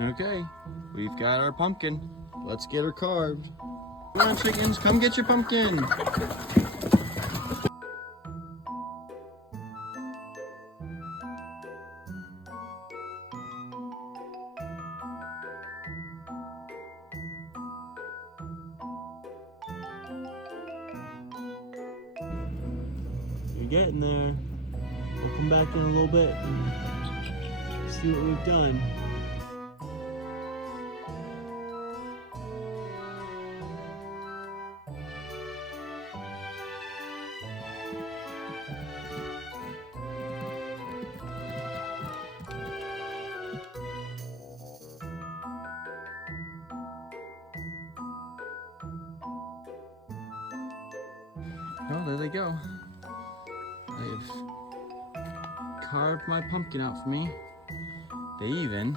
Okay, we've got our pumpkin. Let's get her carved. Come on, chickens, come get your pumpkin. You're getting there. We'll come back in a little bit and see what we've done. Oh, there they go. They've carved my pumpkin out for me. They even